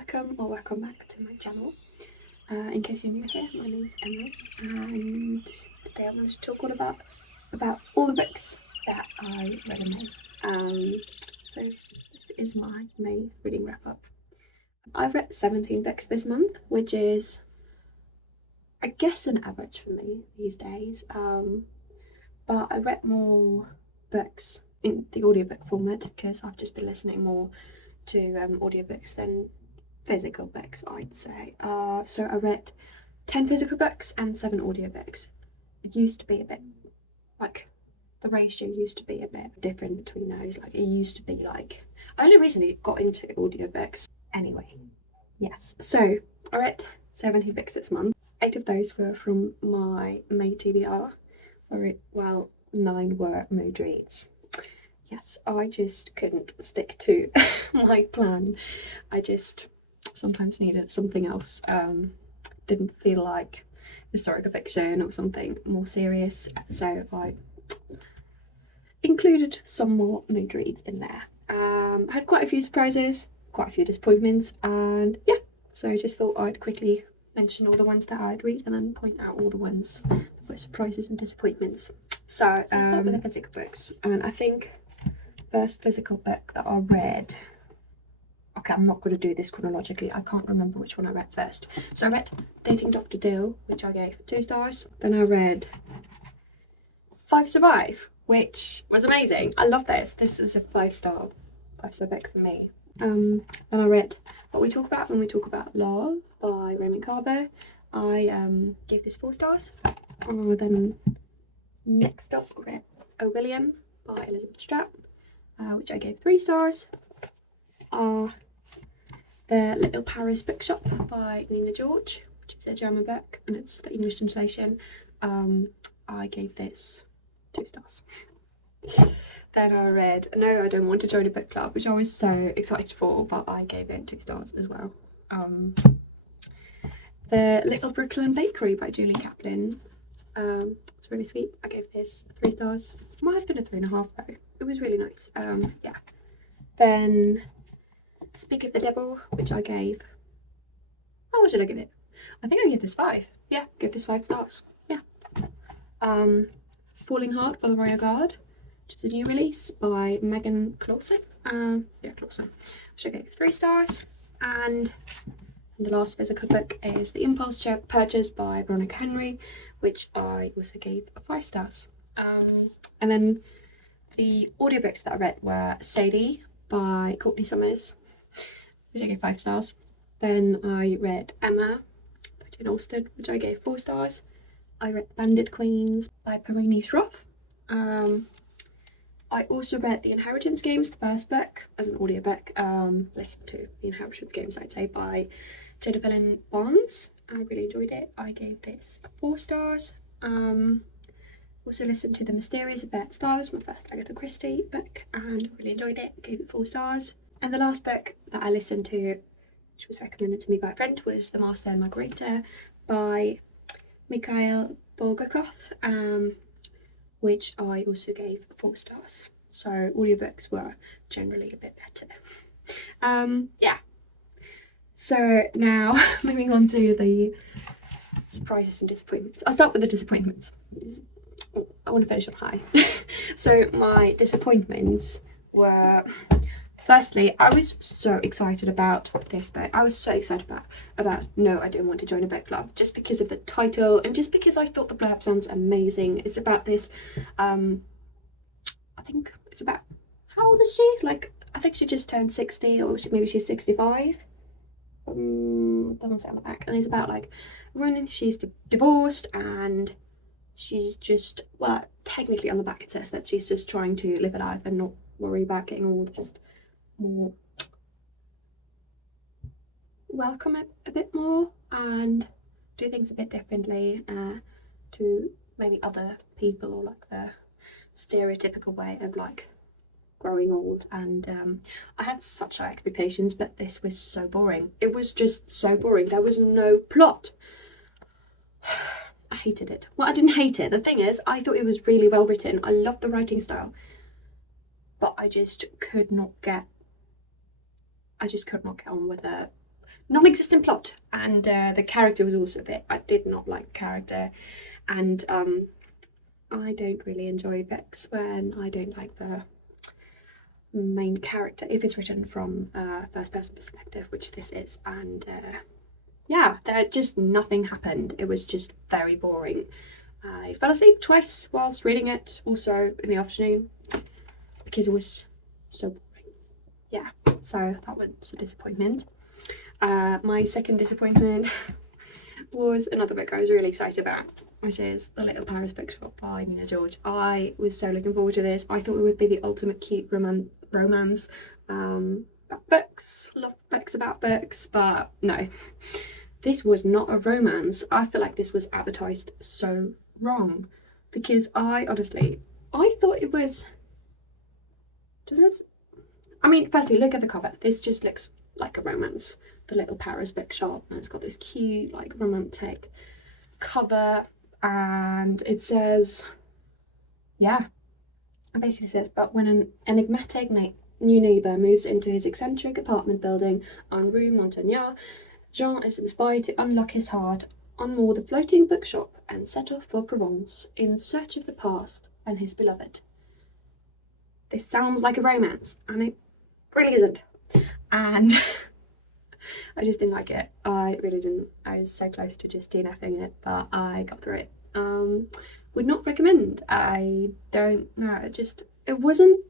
welcome or welcome back to my channel. In case you're new here, my name is Emily, and today I'm going to talk all about all the books that I read in May. So this is my May reading wrap up. I've read 17 books this month, which is, I guess, an average for me these days. But I read more books in the audiobook format because I've just been listening more to audiobooks than physical books, I'd say. So I read 10 physical books and 7 audiobooks. It used to be a bit like, the ratio used to be a bit different between those. Like, it used to be like, I only recently got into audiobooks. Anyway, yes. So I read 70 books this month. 8 of those were from my May TBR. Well, 9 were mood reads. Yes, I just couldn't stick to my plan. I just sometimes needed something else. Didn't feel like historical fiction or something more serious, so I included some more mood reads in there. I had quite a few surprises, quite a few disappointments, and yeah, so I just thought I'd quickly mention all the ones that I'd read and then point out all the ones that were surprises and disappointments. So I'll start with the physical books, and I think first physical book that I read, okay, I'm not going to do this chronologically, I can't remember which one I read first. So I read Dating Dr. Dill, which I gave 2 stars. Then I read 5 Survive, which was amazing. I love this. This is a 5-star book for me. Then I read What We Talk About When We Talk About Love by Raymond Carver. I gave this 4 stars. Then next up I read O. William by Elizabeth Stratt, which I gave 3 stars. The Little Paris Bookshop by Nina George, which is a German book, and it's the English translation. I gave this 2 stars. Then I read No, I Don't Want to Join a Book Club, which I was so excited for, but I gave it 2 stars as well. The Little Brooklyn Bakery by Julie Kaplan. It's really sweet. I gave this 3 stars. Might have been a 3.5 though. It was really nice. Yeah. Then Speak of the Devil, which I gave, how much did I give it? I think I gave this 5. Yeah, give this 5 stars. Yeah. Falling Heart by the Royal Guard, which is a new release by Megan Clausen. Yeah, Clausen, which I gave 3 stars. And the last physical book is The Impulse Purchase by Veronica Henry, which I also gave 5 stars. And then the audiobooks that I read were Sadie by Courtney Summers, which I gave 5 stars. Then I read Emma by Jane Austen, which I gave 4 stars. I read Bandit Queens by Perini Schroff. I also read The Inheritance Games, the first book, as an audiobook. Listened to The Inheritance Games, I'd say, by Jennifer Lynn Barnes. I really enjoyed it. I gave this 4 stars. Also listened to The Mysterious Affair Styles, my first Agatha Christie book, and really enjoyed it. Gave it 4 stars. And the last book that I listened to, which was recommended to me by a friend, was Vanessa Margarita by Mikhail Bulgakov, which I also gave 4 stars. So audiobooks were generally a bit better. Yeah. So now moving on to the surprises and disappointments. I'll start with the disappointments. I want to finish on high. So my disappointments were, firstly, I was so excited about this book. I was so excited about No, I Don't Want to Join a Book Club, just because of the title and just because I thought the blurb sounds amazing. It's about this, I think it's about, how old is she? Like, I think she just turned 60, or maybe she's 65. Doesn't say on the back. And it's about, like, running, she's divorced, and she's just, well, technically on the back it says that she's just trying to live a life and not worry about getting old, just more welcome it a bit more and do things a bit differently to maybe other people, or like the stereotypical way of like growing old. And I had such high expectations, but this was so boring. It was just so boring. There was no plot. I hated it. Well, I didn't hate it. The thing is, I thought it was really well written. I loved the writing style, but I just could not get on with non-existent plot, and the character was also a bit, I did not like the character, and I don't really enjoy books when I don't like the main character if it's written from a first person perspective, which this is. And yeah, there just nothing happened. It was just very boring. I fell asleep twice whilst reading it, also in the afternoon, because it was so boring. Yeah, so that was a disappointment. My second disappointment was another book I was really excited about, which is The Little Paris Bookshop by Nina George. I was so looking forward to this. I thought it would be the ultimate cute romance about books. Love books about books, but no. This was not a romance. I feel like this was advertised so wrong, because I thought it was, doesn't it? I mean, firstly, look at the cover. This just looks like a romance. The Little Paris Bookshop, and it's got this cute, like, romantic cover, and it says, yeah, it basically says, but when an enigmatic new neighbour moves into his eccentric apartment building on Rue Montagnard, Jean is inspired to unlock his heart, unmoor the floating bookshop, and set off for Provence in search of the past and his beloved. This sounds like a romance, and it really isn't. And I just didn't like it. I really didn't. I was so close to just DNFing it, but I got through it. Would not recommend. I don't know. It wasn't.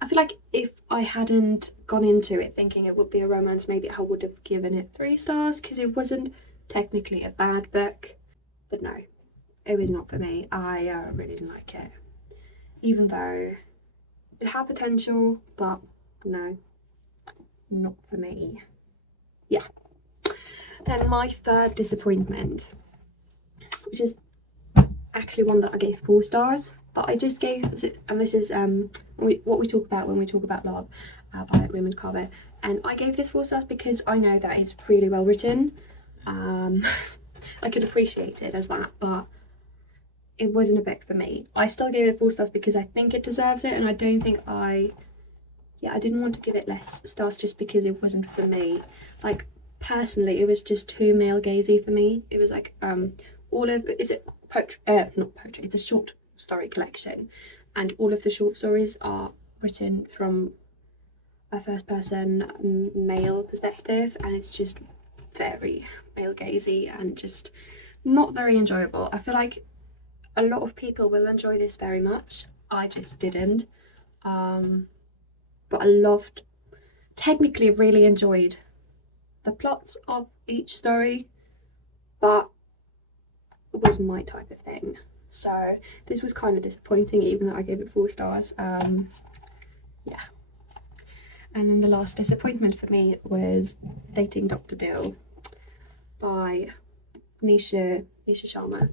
I feel like if I hadn't gone into it thinking it would be a romance, maybe I would have given it 3 stars, because it wasn't technically a bad book. But no, it was not for me. I really didn't like it, even though it had potential, but no, not for me. Yeah. Then my third disappointment, which is actually one that I gave 4 stars, but I just gave, and this is what we talk about when we talk about love, by Raymond Carver, and I gave this 4 stars because I know that it's really well written. I could appreciate it as that, but it wasn't a book for me. I still gave it 4 stars because I think it deserves it, and I don't think I didn't want to give it less stars just because it wasn't for me. Like, personally, it was just too male gazy for me. It was like it's a short story collection, and all of the short stories are written from a first person male perspective, and it's just very male gazy and just not very enjoyable. I feel like a lot of people will enjoy this very much. I just didn't. But I technically really enjoyed the plots of each story, but it wasn't my type of thing. So this was kind of disappointing, even though I gave it 4 stars. Yeah. And then the last disappointment for me was Dating Dr. Dill by Nisha Sharma.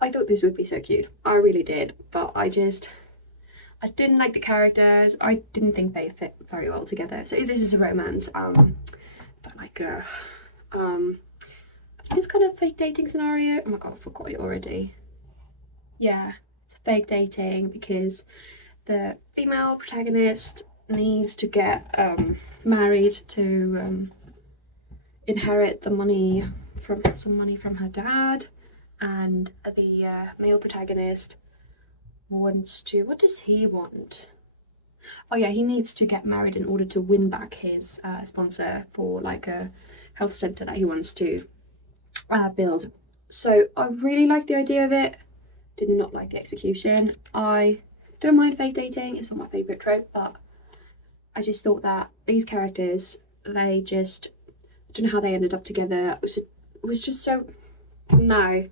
I thought this would be so cute. I really did, but I didn't like the characters. I didn't think they fit very well together. So this is a romance, but like it's kind of fake dating scenario. Oh my god, I forgot it already. Yeah, it's fake dating because the female protagonist needs to get married to inherit some money from her dad, and the male protagonist wants to, what does he want? Oh yeah, he needs to get married in order to win back his sponsor for like a health centre that he wants to build. So I really like the idea of it, did not like the execution. I don't mind fake dating, it's not my favourite trope, but I just thought that these characters, I don't know how they ended up together. It was just so, no,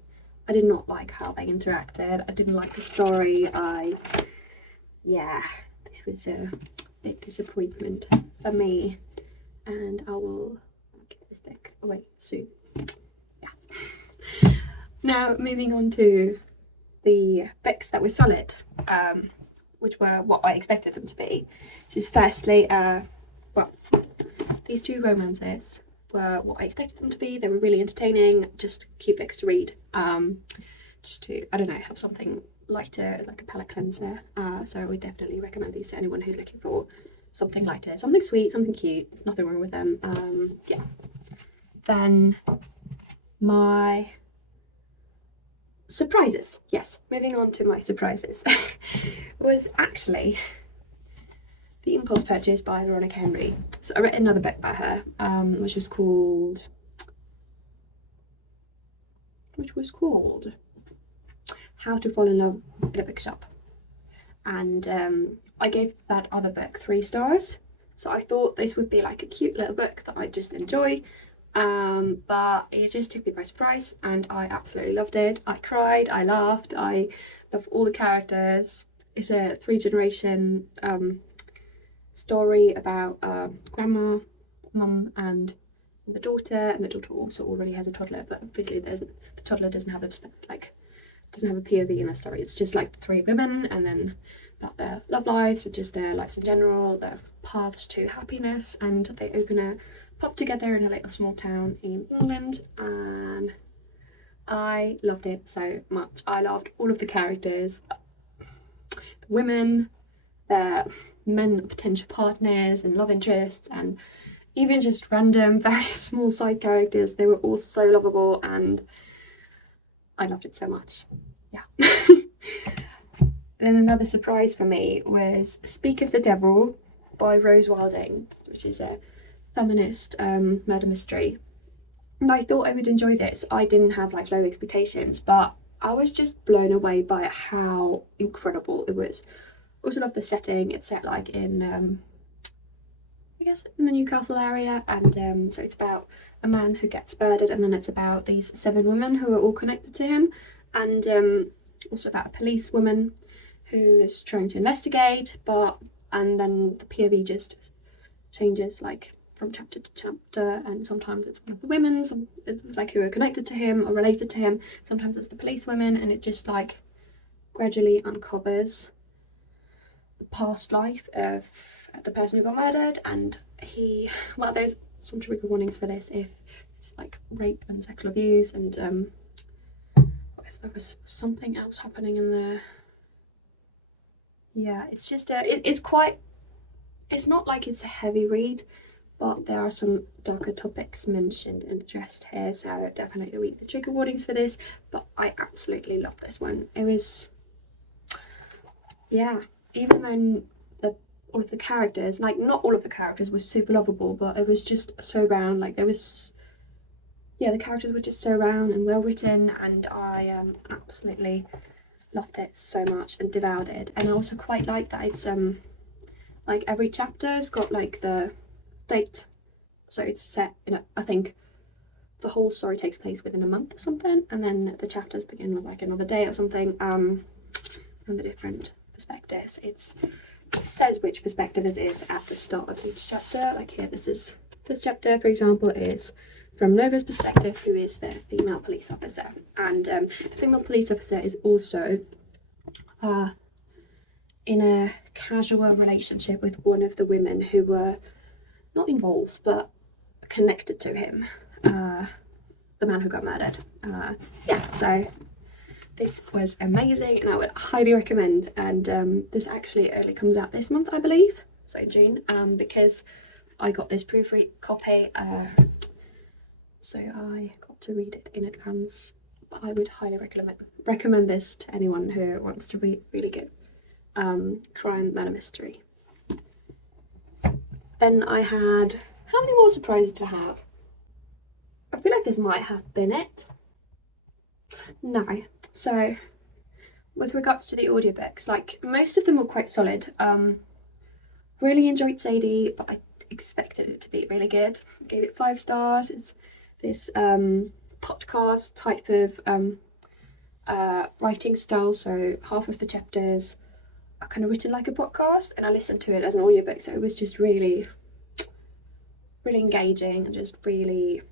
I did not like how they interacted. I didn't like the story. This was a big disappointment for me, and I will give this book away soon. Yeah. Now moving on to the books that were solid, which were what I expected them to be. Which is firstly, these 2 romances were what I expected them to be. They were really entertaining, just cute books to read. Just to, I don't know, have something lighter as like a palate cleanser. So I would definitely recommend these to anyone who's looking for something lighter, something sweet, something cute. There's nothing wrong with them. Yeah. then my surprises, yes, moving on to my surprises, was actually the impulse purchase by Veronica Henry. So I read another book by her, which was called How to Fall in Love in a Bookshop. And I gave that other book 3 stars. So I thought this would be like a cute little book that I'd just enjoy. But it just took me by surprise and I absolutely loved it. I cried, I laughed, I loved all the characters. It's a 3-generation story about grandma, mum and the daughter also already has a toddler, but obviously the toddler doesn't have a POV in the story. It's just like the 3 women and then about their love lives and just their lives in general, their paths to happiness, and they open a pub together in a little small town in England, and I loved it so much. I loved all of the characters, the women, their men, potential partners and love interests, and even just random very small side characters. They were all so lovable and I loved it so much. Yeah. Then another surprise for me was Speak of the Devil by Rose Wilding, which is a feminist murder mystery. And I thought I would enjoy this. I didn't have like low expectations, but I was just blown away by how incredible it was. Also love the setting. It's set like in I guess in the Newcastle area, and so it's about a man who gets murdered, and then it's about these 7 women who are all connected to him, and also about a police woman who is trying to investigate, and then the POV just changes like from chapter to chapter, and sometimes it's one of the women, like who are connected to him or related to him, sometimes it's the police women, and it just like gradually uncovers the past life of the person who got murdered. And there's some trigger warnings for this if it's like rape and sexual abuse, and I guess there was something else happening in there. Yeah, it's just it's not like it's a heavy read, but there are some darker topics mentioned and addressed here, so definitely read the trigger warnings for this. But I absolutely love this one. It was, yeah, even though all of the characters, like not all of the characters were super lovable, but it was just so round. Like the characters were just so round and well written, and I absolutely loved it so much and devoured it. And I also quite like that it's like every chapter's got like the date, so it's set in I think the whole story takes place within a month or something, and then the chapters begin with like another day or something, and the different perspectives. It says which perspective it is at the start of each chapter. Like here, this chapter, for example, is from Nova's perspective, who is the female police officer, and the female police officer is also in a casual relationship with one of the women who were not involved but connected to him, the man who got murdered. So this was amazing and I would highly recommend, and this actually only comes out this month, I believe, so in June, because I got this proofread copy, so I got to read it in advance. But I would highly recommend this to anyone who wants to read really good crime murder mystery. Then I had, how many more surprises did I have? I feel like this might have been it. No. So with regards to the audiobooks, like most of them were quite solid. Really enjoyed Sadie, but I expected it to be really good. I gave it 5 stars. It's this podcast type of writing style, so half of the chapters are kind of written like a podcast, and I listened to it as an audiobook, so it was just really engaging and just really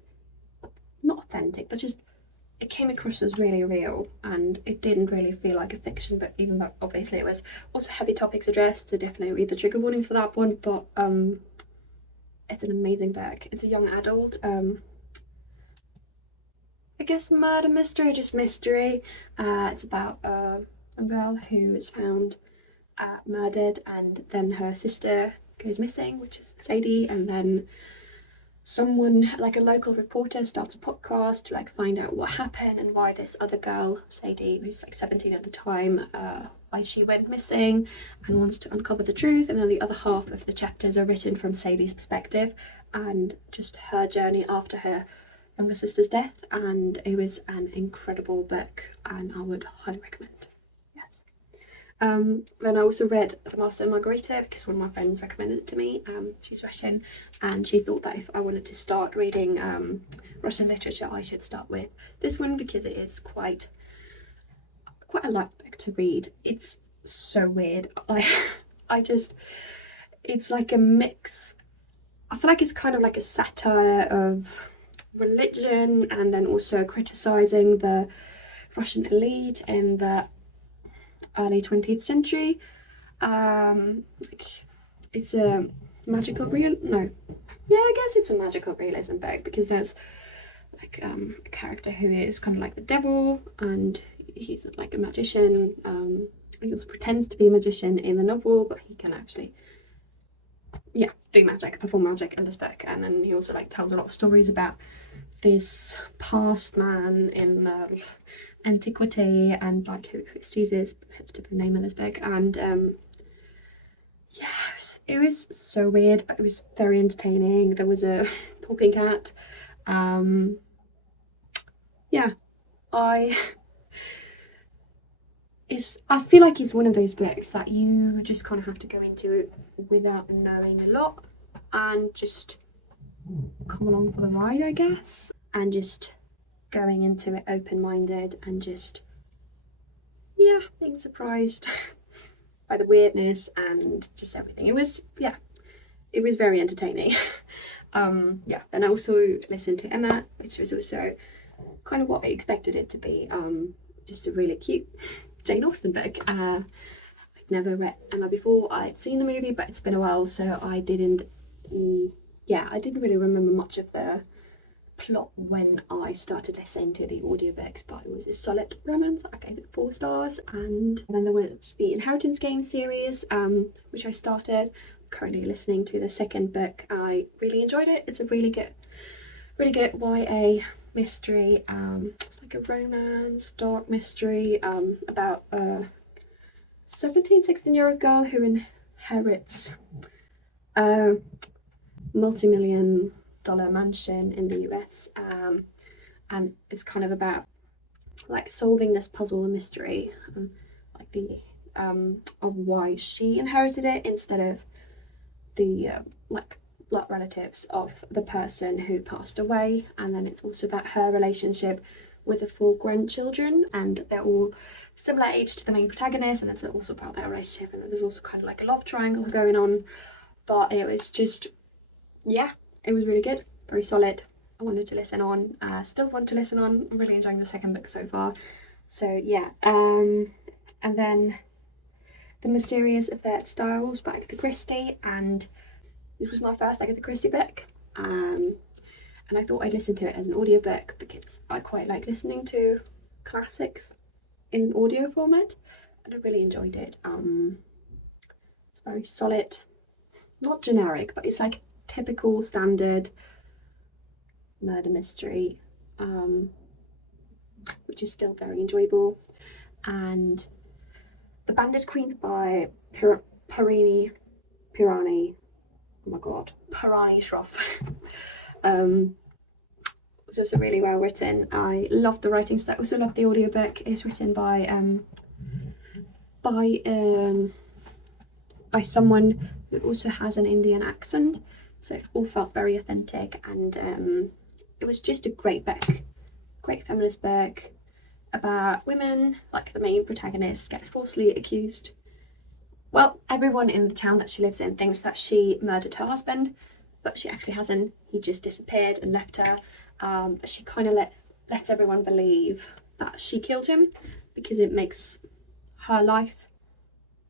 not authentic, but just it came across as really real, and it didn't really feel like a fiction book, even though obviously it was also heavy topics addressed, so definitely read the trigger warnings for that one. But it's an amazing book. It's a young adult I guess murder mystery, just mystery. It's about a girl who is found murdered, and then her sister goes missing, which is Sadie, and then someone, like a local reporter, starts a podcast to like find out what happened and why this other girl, Sadie, who's like 17 at the time, why she went missing, and wants to uncover the truth. And then the other half of the chapters are written from Sadie's perspective and just her journey after her younger sister's death. And it was an incredible book, and I would highly recommend. Yes. Then I also read Vanessa Margarita because one of my friends recommended it to me. She's Russian, and she thought that if I wanted to start reading Russian literature, I should start with this one because it is quite a light book to read. It's so weird. It's like a mix. I feel like it's kind of like a satire of religion, and then also criticizing the Russian elite in the early 20th century. It's a magical I guess it's a magical realism book because there's like a character who is kind of like the devil, and he's like a magician. He also pretends to be a magician in the novel, but he can actually do magic, perform magic in this book. And then he also like tells a lot of stories about this past man in antiquity, and like who Christie's is, it's a different name in this book. And it was so weird, but it was very entertaining. There was a talking cat. I feel like it's one of those books that you just kind of have to go into it without knowing a lot and just come along for the ride, I guess, and just going into it open-minded and just being surprised by the weirdness and just everything. It was very entertaining. And I also listened to Emma, which was also kind of what I expected it to be. Just a really cute Jane Austen book. I'd never read Emma before. I'd seen the movie, but it's been a while, so I didn't really remember much of the plot when I started listening to the audiobooks, but it was a solid romance. I gave it 4 stars. And then there was the Inheritance Game series, which I started. Currently listening to the second book. I really enjoyed it. It's a really good YA mystery. It's like a romance, dark mystery about a 16-year-old girl who inherits a multi-million-dollar mansion in the US, and it's kind of about like solving this puzzle and mystery, like the of why she inherited it instead of the like blood relatives of the person who passed away. And then it's also about her relationship with the 4 grandchildren, and they're all similar age to the main protagonist, and it's also about their relationship, and there's also kind of like a love triangle going on. But it was just it was really good, very solid. I wanted to listen on, still want to listen on. I'm really enjoying the second book so far. So and then The Mysterious Third Styles by Agatha Christie, and this was my first Agatha Christie book, and I thought I'd listen to it as an audiobook because I quite like listening to classics in audio format, and I really enjoyed it. It's very solid, not generic, but it's like typical standard murder mystery, which is still very enjoyable. And The Bandit Queens by Pirani Shroff. Was also really well written. I loved the writing style. I also loved the audiobook. It's written by someone who also has an Indian accent, so it all felt very authentic. And it was just a great feminist book about women. Like the main protagonist gets falsely accused. Well, everyone in the town that she lives in thinks that she murdered her husband, but she actually hasn't. He just disappeared and left her. She kind of lets everyone believe that she killed him because it makes her life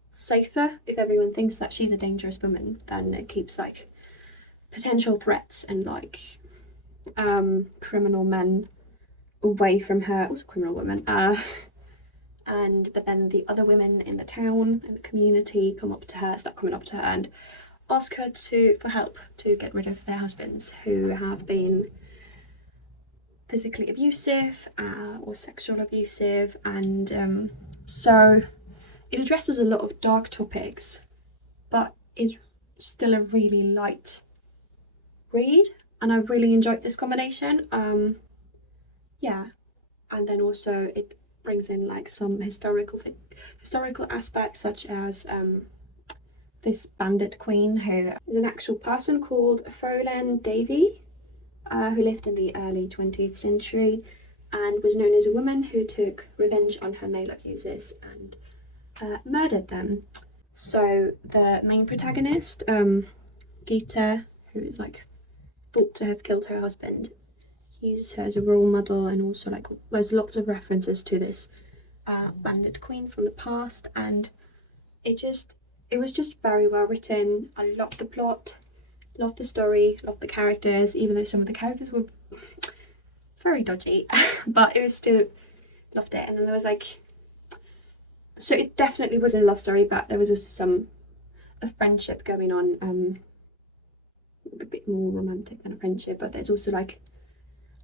safer. If everyone thinks that she's a dangerous woman, then it keeps like potential threats and like criminal men away from her, also criminal women. But then the other women in the town and the community start coming up to her and ask her for help to get rid of their husbands who have been physically abusive or sexual abusive, and so it addresses a lot of dark topics, but is still a really light read, and I really enjoyed this combination. Yeah, and then also it brings in like some historical aspects, such as this bandit queen, who is an actual person called Folan Davy, who lived in the early 20th century and was known as a woman who took revenge on her male abusers and murdered them. So the main protagonist, Gita, who is like thought to have killed her husband, he uses her as a role model, and also like there's lots of references to this bandit queen from the past, and it was just very well written. I loved the plot, loved the story, loved the characters, even though some of the characters were very dodgy, but it was still loved it. And then there was like, so it definitely wasn't a love story, but there was also a friendship going on, a bit more romantic than a friendship, but there's also like,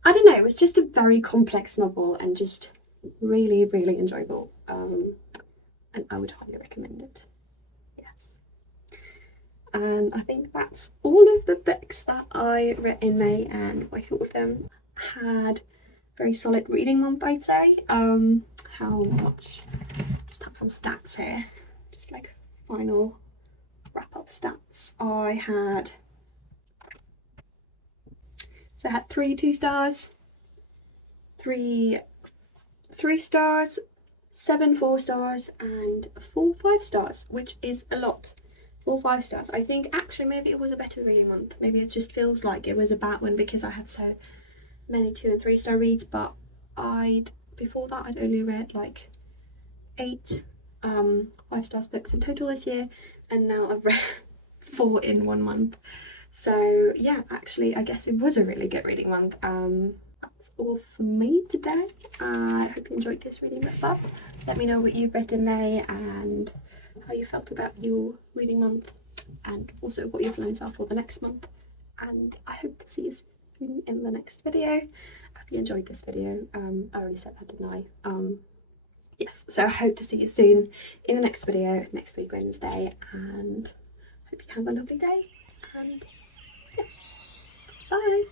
I don't know, it was just a very complex novel and just really, really enjoyable, and I would highly recommend it. Yes. And I think that's all of the books that I read in May and what I thought of them. Had very solid reading month, I'd say. How much? Just have some stats here, just like final wrap up stats. I had 3 2-stars, 3 3-stars, 7 4-stars, and 4 5-stars, which is a lot. 4 5-stars. I think actually maybe it was a better reading month. Maybe it just feels like it was a bad one because I had so many 2 and 3-star reads, but before that I'd only read like 8 5-star books in total this year, and now I've read 4 in 1 month. So yeah, actually I guess it was a really good reading month. That's all for me today. I hope you enjoyed this reading wrap up. Let me know what you've read in May and how you felt about your reading month, and also what your plans are for the next month. And I hope to see you soon in the next video. I hope you enjoyed this video. I already said that, didn't I? Yes, so I hope to see you soon in the next video next week, Wednesday, and hope you have a lovely day, and yeah, bye.